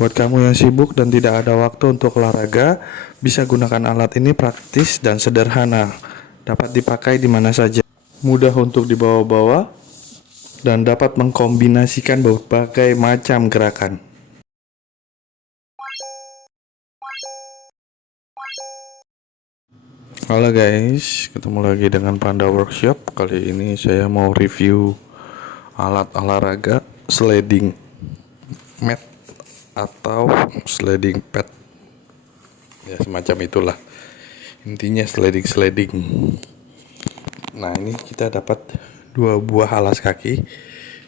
Buat kamu yang sibuk dan tidak ada waktu untuk olahraga, bisa gunakan alat ini praktis dan sederhana. Dapat dipakai di mana saja. Mudah untuk dibawa-bawa dan dapat mengkombinasikan berbagai macam gerakan. Halo guys, ketemu lagi dengan Panda Workshop. Kali ini saya mau review alat olahraga sliding mat atau sliding pad. Ya semacam itulah. Intinya sliding. Nah, ini kita dapat dua buah alas kaki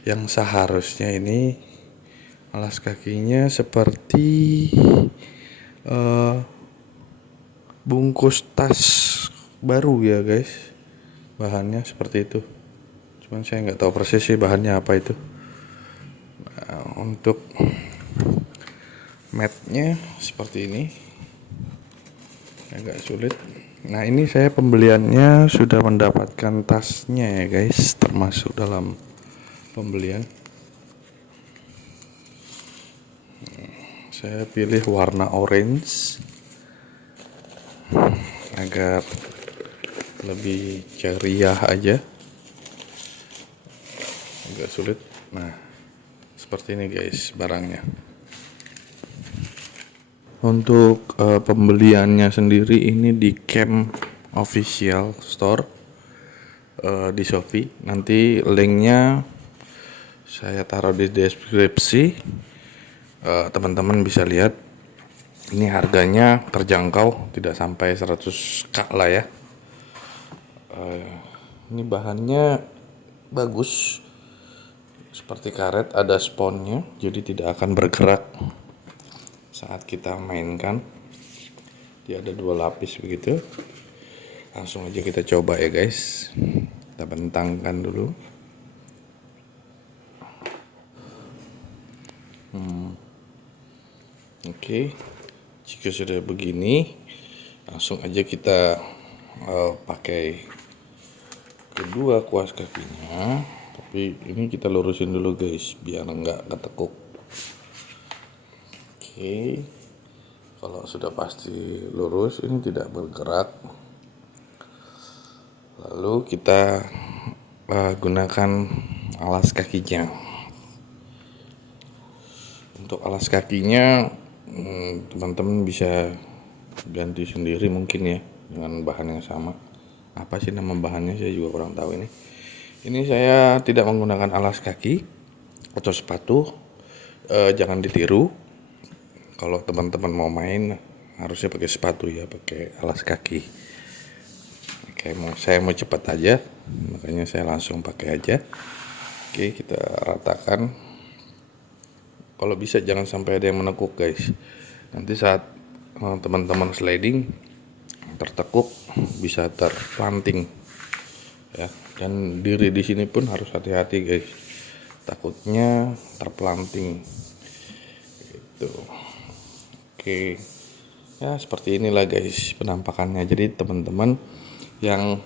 yang seharusnya ini alas kakinya seperti bungkus tas baru ya guys. Bahannya seperti itu. Cuman saya nggak tahu persis sih bahannya apa itu. Nah, untuk matnya seperti ini, agak sulit. Nah, ini saya pembeliannya sudah mendapatkan tasnya ya guys, termasuk dalam pembelian. Saya pilih warna orange agar lebih ceria aja. Agak sulit. Nah, seperti ini guys barangnya. Untuk pembeliannya sendiri ini di Camp Official Store di Shopee. Nanti linknya saya taruh di deskripsi. Teman-teman bisa lihat. Ini harganya terjangkau, tidak sampai 100k lah ya. Ini bahannya bagus, seperti karet, ada sponnya, jadi tidak akan bergerak saat kita mainkan. Dia ada 2 lapis begitu. Langsung aja kita coba ya guys. Kita bentangkan dulu. Oke. Jika sudah begini, langsung aja kita pakai kedua kuas kakinya. Tapi ini kita lurusin dulu guys, biar enggak ketekuk. Oke. Kalau sudah pasti lurus, ini tidak bergerak. Lalu kita gunakan alas kakinya. Untuk alas kakinya teman-teman bisa ganti sendiri mungkin ya, dengan bahan yang sama. Apa sih nama bahannya saya juga kurang tahu ini. Ini saya tidak menggunakan alas kaki atau sepatu. Jangan ditiru. Kalau teman-teman mau main harusnya pakai sepatu ya, pakai alas kaki. Oke, saya mau cepat aja, makanya saya langsung pakai aja. Oke, kita ratakan. Kalau bisa jangan sampai ada yang menekuk guys. Nanti saat teman-teman sliding tertekuk bisa terpelanting ya. Dan diri di sini pun harus hati-hati guys, takutnya terpelanting gitu. Oke ya, seperti inilah guys penampakannya. Jadi teman-teman yang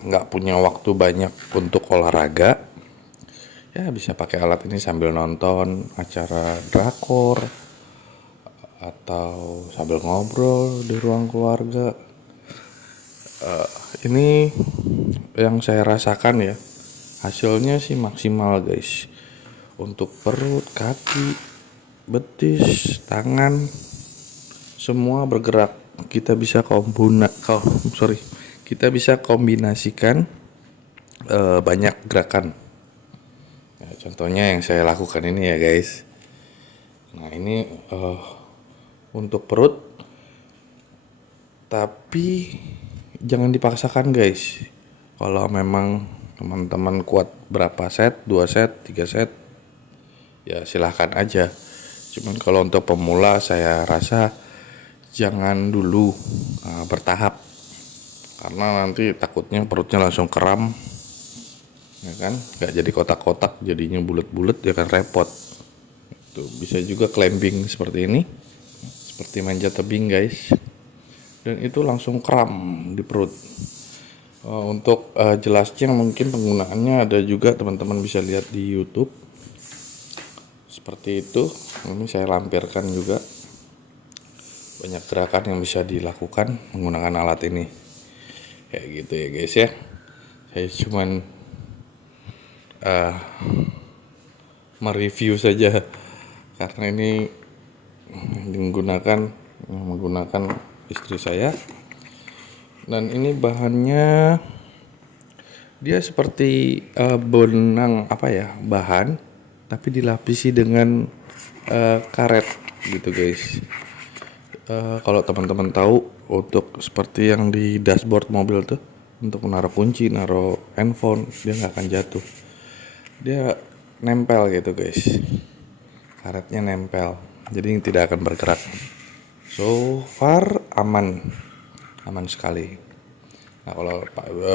nggak punya waktu banyak untuk olahraga ya, bisa pakai alat ini sambil nonton acara drakor atau sambil ngobrol di ruang keluarga. Ini yang saya rasakan ya, hasilnya sih maksimal guys. Untuk perut, kaki, betis, tangan, semua bergerak. Kita bisa kita bisa kombinasikan banyak gerakan. Nah, contohnya yang saya lakukan ini ya guys. Nah, ini untuk perut, tapi jangan dipaksakan guys. Kalau memang teman-teman kuat berapa set, 2 set, 3 set, ya silahkan aja. Cuman kalau untuk pemula saya rasa jangan dulu, bertahap. Karena nanti takutnya perutnya langsung kram, ya kan? Gak jadi kotak-kotak, jadinya bulat-bulat, ya kan repot. Tuh, bisa juga climbing seperti ini, seperti manjat tebing guys. Dan itu langsung kram di perut. Untuk jelasnya mungkin penggunaannya ada juga, teman-teman bisa lihat di YouTube. seperti itu. Ini saya lampirkan juga banyak gerakan yang bisa dilakukan menggunakan alat ini, kayak gitu ya guys ya. Saya cuman mereview saja karena ini menggunakan istri saya, dan ini bahannya dia seperti benang bahan tapi dilapisi dengan karet gitu guys. Kalau teman-teman tahu, untuk seperti yang di dashboard mobil tuh, untuk menaruh kunci, naruh handphone, dia nggak akan jatuh, dia nempel gitu guys, karetnya nempel, jadi tidak akan bergerak. So far aman sekali. Nah kalau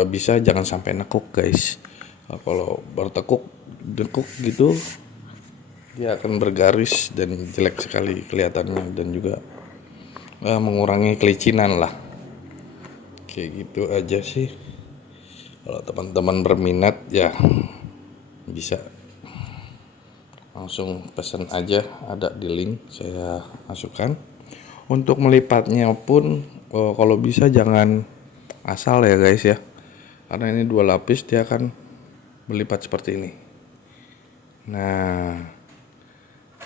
bisa jangan sampai nekuk guys. Kalau dekuk gitu, dia akan bergaris dan jelek sekali kelihatannya, dan juga mengurangi kelicinan lah. Kayak gitu aja sih. Kalau teman-teman berminat ya bisa langsung pesan aja, ada di link saya masukkan. Untuk melipatnya pun kalau bisa jangan asal ya guys ya, karena ini 2 lapis, dia akan melipat seperti ini. Nah,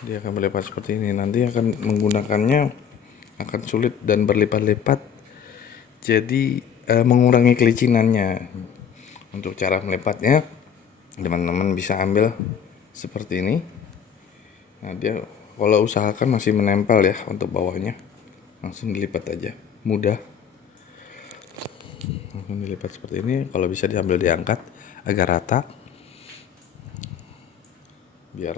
dia akan melipat seperti ini, nanti akan menggunakannya akan sulit dan berlipat-lipat, jadi mengurangi kelicinannya. Untuk cara melipatnya, teman-teman bisa ambil seperti ini. Nah, dia kalau usahakan masih menempel ya untuk bawahnya, langsung dilipat aja, mudah. Langsung dilipat seperti ini, kalau bisa diambil diangkat agar rata, biar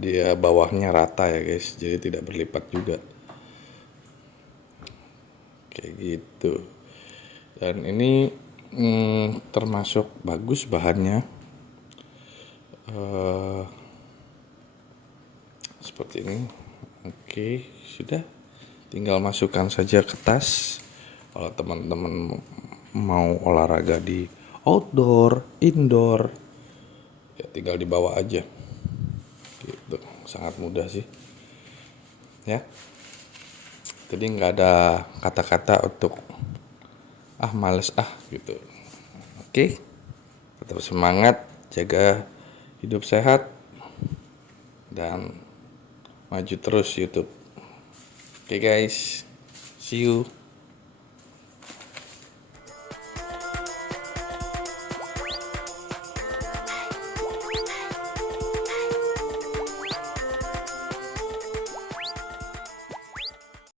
dia bawahnya rata ya guys, jadi tidak berlipat juga. Kayak gitu. Dan ini termasuk bagus bahannya, seperti ini. Oke, sudah, tinggal masukkan saja ke tas. Kalau teman-teman mau olahraga di outdoor, indoor, ya tinggal dibawa aja gitu, sangat mudah sih ya. Jadi nggak ada kata-kata untuk males gitu. Oke, tetap semangat, jaga hidup sehat, dan maju terus YouTube. Oke guys, see you.